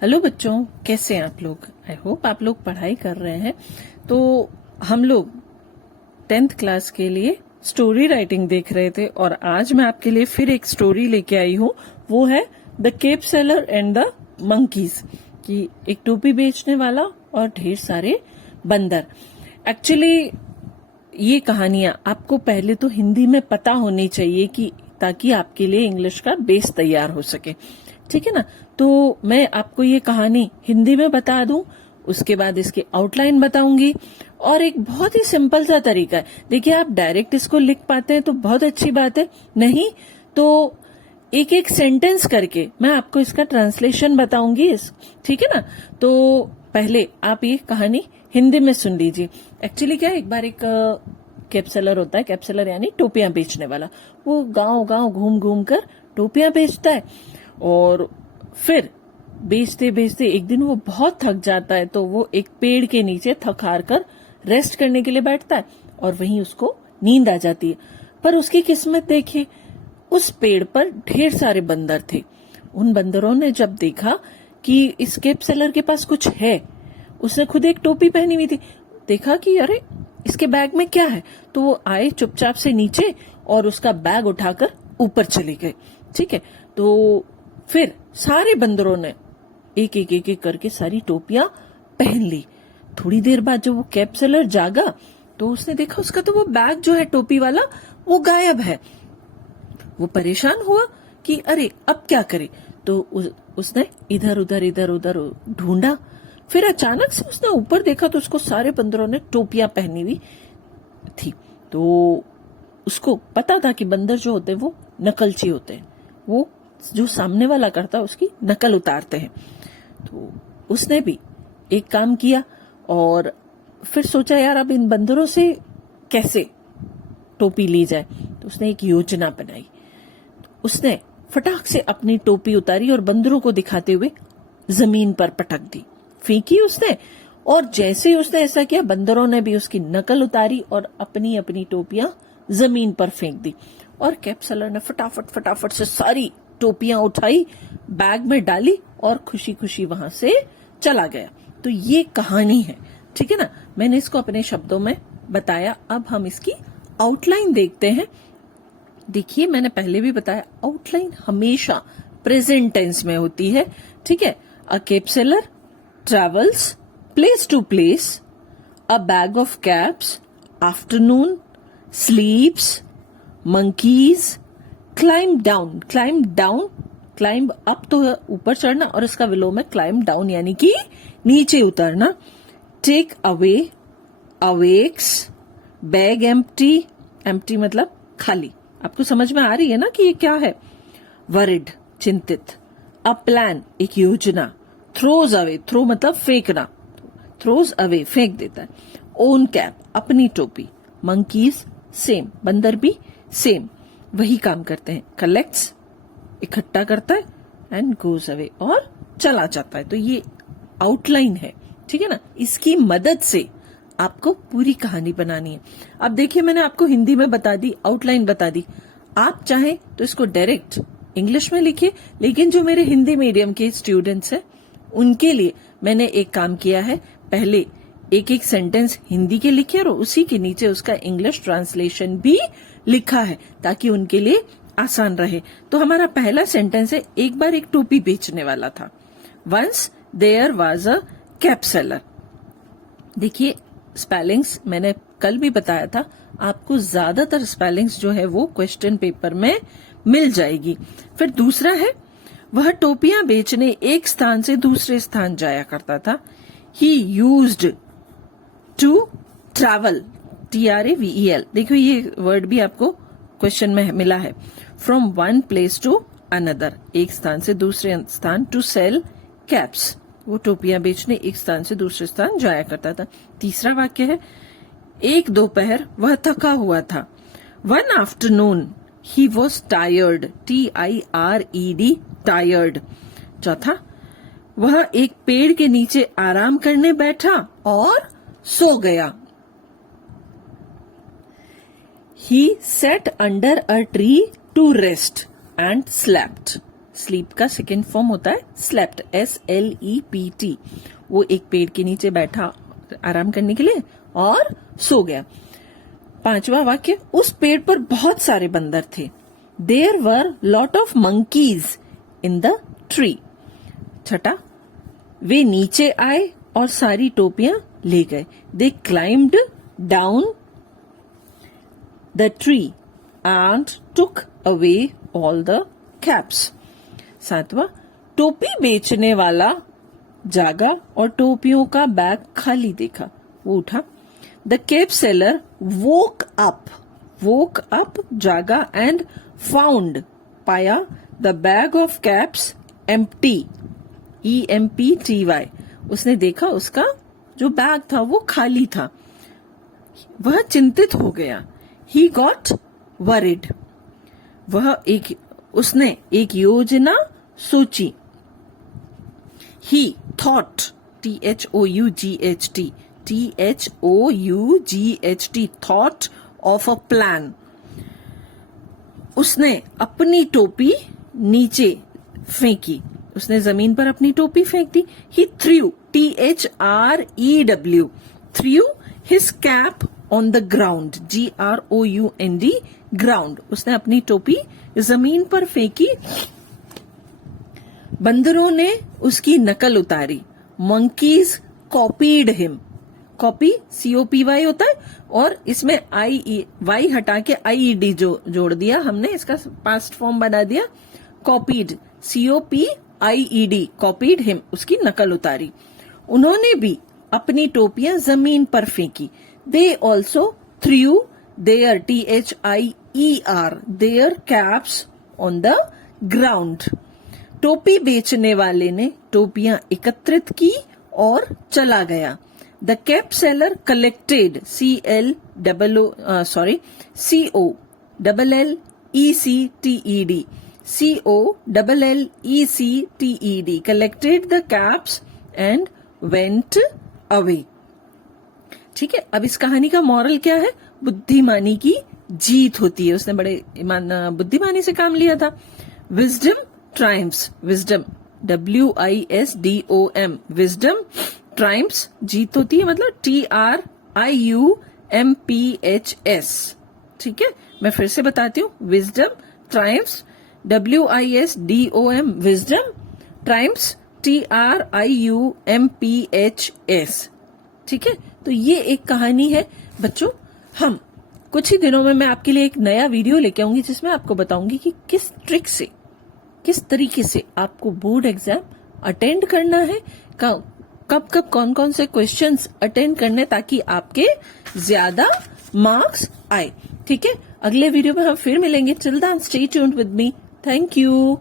Hello बच्चों, कैसे हैं आप लोग। आई होप आप लोग पढ़ाई कर रहे हैं। तो हम लोग 10th क्लास के लिए स्टोरी राइटिंग देख रहे थे और आज मैं आपके लिए फिर एक स्टोरी लेके आई हूँ। वो है the cap seller and the monkeys, कि एक टोपी बेचने वाला और ढेर सारे बंदर। एक्चुअली ये कहानियां आपको पहले तो हिंदी में पता होनी चाहिए, कि ताकि आपके लिए इंग्लिश का बेस तैयार हो सके। ठीक है ना। तो मैं आपको ये कहानी हिंदी में बता दूं, उसके बाद इसकी आउटलाइन बताऊंगी। और एक बहुत ही सिंपल सा तरीका है। देखिए, आप डायरेक्ट इसको लिख पाते हैं तो बहुत अच्छी बात है, नहीं तो एक एक सेंटेंस करके मैं आपको इसका ट्रांसलेशन बताऊंगी। ठीक है ना। तो पहले आप ये कहानी हिंदी में सुन लीजिए। एक्चुअली क्या, एक बार एक कैपसेलर होता है। कैपसेलर यानी टोपियां बेचने वाला। वो गांव गांव घूम घूम कर टोपियां बेचता है और फिर बेचते बेचते एक दिन वो बहुत थक जाता है, तो वो एक पेड़ के नीचे थक हार कर रेस्ट करने के लिए बैठता है और वहीं उसको नींद आ जाती है। पर उसकी किस्मत देखिए, उस पेड़ पर ढेर सारे बंदर थे। उन बंदरों ने जब देखा कि इस केप सेलर के पास कुछ है, उसने खुद एक टोपी पहनी हुई थी, देखा कि अरे इसके बैग में क्या है, तो वो आए चुपचाप से नीचे और उसका बैग उठाकर ऊपर चले गए। ठीक है। तो फिर सारे बंदरों ने एक एक एक एक करके सारी टोपियां पहन ली। थोड़ी देर बाद जब वो कैप सेलर जागा तो उसने देखा उसका तो वो बैग जो है टोपी वाला वो गायब है। वो परेशान हुआ कि अरे अब क्या करे। तो उसने इधर उधर ढूंढा। फिर अचानक से उसने ऊपर देखा तो उसको सारे बंदरों ने टोपियां पहनी हुई थी। तो उसको पता था कि बंदर जो होते हैं वो नकलची होते हैं, वो जो सामने वाला करता है उसकी नकल उतारते हैं। तो उसने भी एक काम किया और फिर सोचा यार अब इन बंदरों से कैसे टोपी ली जाए। तो उसने एक योजना बनाई। उसने फटाक से अपनी टोपी उतारी और बंदरों को दिखाते हुए जमीन पर पटक दी, फेंकी उसने। और जैसे उसने ऐसा किया, बंदरों ने भी उसकी नकल उतारी और अपनी अपनी टोपियां जमीन पर फेंक दी। और कैप सेलर ने फटाफट से सारी टोपियां उठाई, बैग में डाली और खुशी खुशी वहां से चला गया। तो ये कहानी है। ठीक है ना। मैंने इसको अपने शब्दों में बताया। अब हम इसकी आउटलाइन देखते हैं। देखिए, मैंने पहले भी बताया, आउटलाइन हमेशा प्रेजेंट टेंस में होती है। ठीक है। A cap seller travels place to place, a bag of caps, afternoon, sleeps, monkeys, climb down, climb up तो ऊपर चढ़ना और इसका विलोम है climb down यानी कि नीचे उतरना। take away, awakes, bag empty मतलब खाली। आपको समझ में आ रही है ना कि ये क्या है। worried चिंतित, a plan एक योजना, throws away throw मतलब फेंकना, throws away फेंक देता है, own cap अपनी टोपी, monkeys सेम बंदर भी सेम वही काम करते हैं, कलेक्ट्स इकट्ठा करता है, एंड गोज अवे और चला जाता है। तो ये आउटलाइन है। ठीक है ना। इसकी मदद से आपको पूरी कहानी बनानी है। अब देखिए, मैंने आपको हिंदी में बता दी, आउटलाइन बता दी। आप चाहें तो इसको डायरेक्ट इंग्लिश में लिखिए, लेकिन जो मेरे हिंदी मीडियम के स्टूडेंट्स हैं उनके लिए मैंने एक काम किया है। पहले एक एक सेंटेंस हिंदी के लिखे और उसी के नीचे उसका इंग्लिश ट्रांसलेशन भी लिखा है, ताकि उनके लिए आसान रहे। तो हमारा पहला सेंटेंस है, एक बार एक टोपी बेचने वाला था। Once there was a cap seller. देखिए, स्पेलिंग्स मैंने कल भी बताया था, आपको ज्यादातर स्पेलिंग्स जो है वो क्वेश्चन पेपर में मिल जाएगी। फिर दूसरा है, वह टोपियां बेचने एक स्थान से दूसरे स्थान जाया करता था। He used to travel, TRAVEL। देखियो, ये वर्ड भी आपको क्वेश्चन में मिला है। From one place to another, एक स्थान से दूसरे स्थान। टू सेल कैप्स, वो टोपियां बेचने एक स्थान से दूसरे स्थान जाया करता था। तीसरा वाक्य है, एक दोपहर वह थका हुआ था। One afternoon he was tired, TIRED tired. चौथा, वह एक पेड़ के नीचे आराम करने बैठा और सो गया। He sat under a tree to rest and slept. Sleep का सेकेंड फॉर्म होता है स्लेप्ट, SLEPT। वो एक पेड़ के नीचे बैठा आराम करने के लिए और सो गया। पांचवा वाक्य, उस पेड़ पर बहुत सारे बंदर थे। There were lot of monkeys in the tree. छठा, वे नीचे आए और सारी टोपियां ले गए। They climbed down the tree and took away all the caps. सातवां, टोपी बेचने वाला जागा और टोपियों का बैग खाली देखा, वो उठा। The cap seller woke up जागा एंड फाउंड, पाया the bag of caps empty, EMPTY। उसने देखा उसका जो बैग था वो खाली था, वह चिंतित हो गया। ही गॉट वरिड, उसने एक योजना सोची। He thought, THOUGHT, thought of a plan. उसने अपनी टोपी नीचे फेंकी, उसने जमीन पर अपनी टोपी फेंक दी। He threw, THREW, threw his cap on the ground, GROUND, ground. उसने अपनी टोपी जमीन पर फेंकी। बंदरों ने उसकी नकल उतारी। Monkeys copied him, copy COPY होता है और इसमें वाई हटा के IED जोड़ दिया हमने, इसका पास्ट फॉर्म बना दिया कॉपीड, COPIED, कॉपीड हिम, उसकी नकल उतारी। उन्होंने भी अपनी टोपियां जमीन पर फेंकी। They also threw their, THIER, their caps on the ground. टोपी बेचने वाले ने टोपियां एकत्रित की और चला गया। The cap seller collected, COLLECTED, collected the caps and went away। ठीक है, अब इस कहानी का मॉरल क्या है? बुद्धिमानी की जीत होती है। उसने बड़े बुद्धिमानी से काम लिया था। Wisdom triumphs, wisdom WISDOM, wisdom triumphs, जीत होती है, मतलब TRIUMPHS। ठीक है, मैं फिर से बताती हूँ, wisdom triumphs, WISDOM, wisdom triumphs, TRIUMPHS। ठीक है, तो ये एक कहानी है बच्चों। हम कुछ ही दिनों में मैं आपके लिए एक नया वीडियो लेके आऊंगी जिसमें आपको बताऊंगी कि किस ट्रिक से, किस तरीके से आपको बोर्ड एग्जाम अटेंड करना है, कब कौन कौन से क्वेश्चंस अटेंड करने, ताकि आपके ज्यादा मार्क्स आए। ठीक है, अगले वीडियो में हम फिर मिलेंगे। Till then stay tuned with me. Thank you.